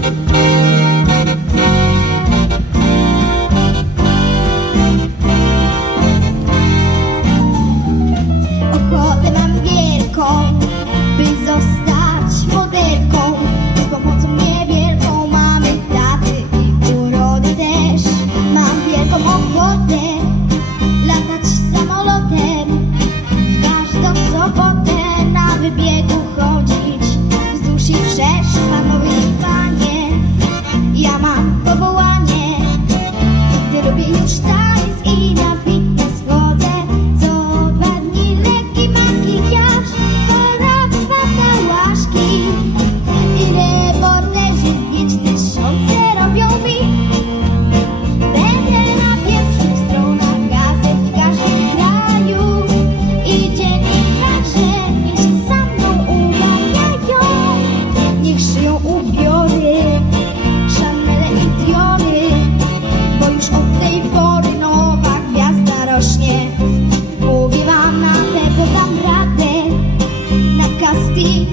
Música strasznie Mówię wam, na pewno dam radę. Na casting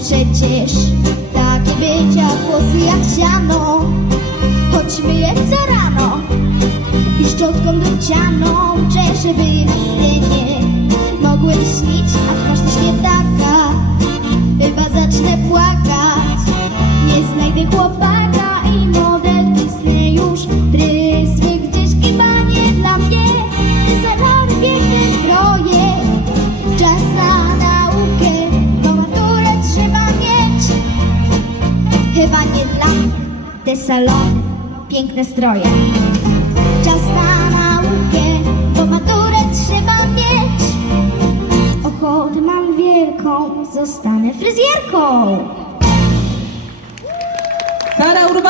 przecież Takie biecia włosy jak siano. Choćmy je co rano I szczotką drewcianą Czesze by je mogły śnić A twarz też Chyba nie dla te salony, piękne stroje. Czas na naukę, bo maturę trzeba mieć. Ochotę mam wielką, zostanę fryzjerką. Sara Urba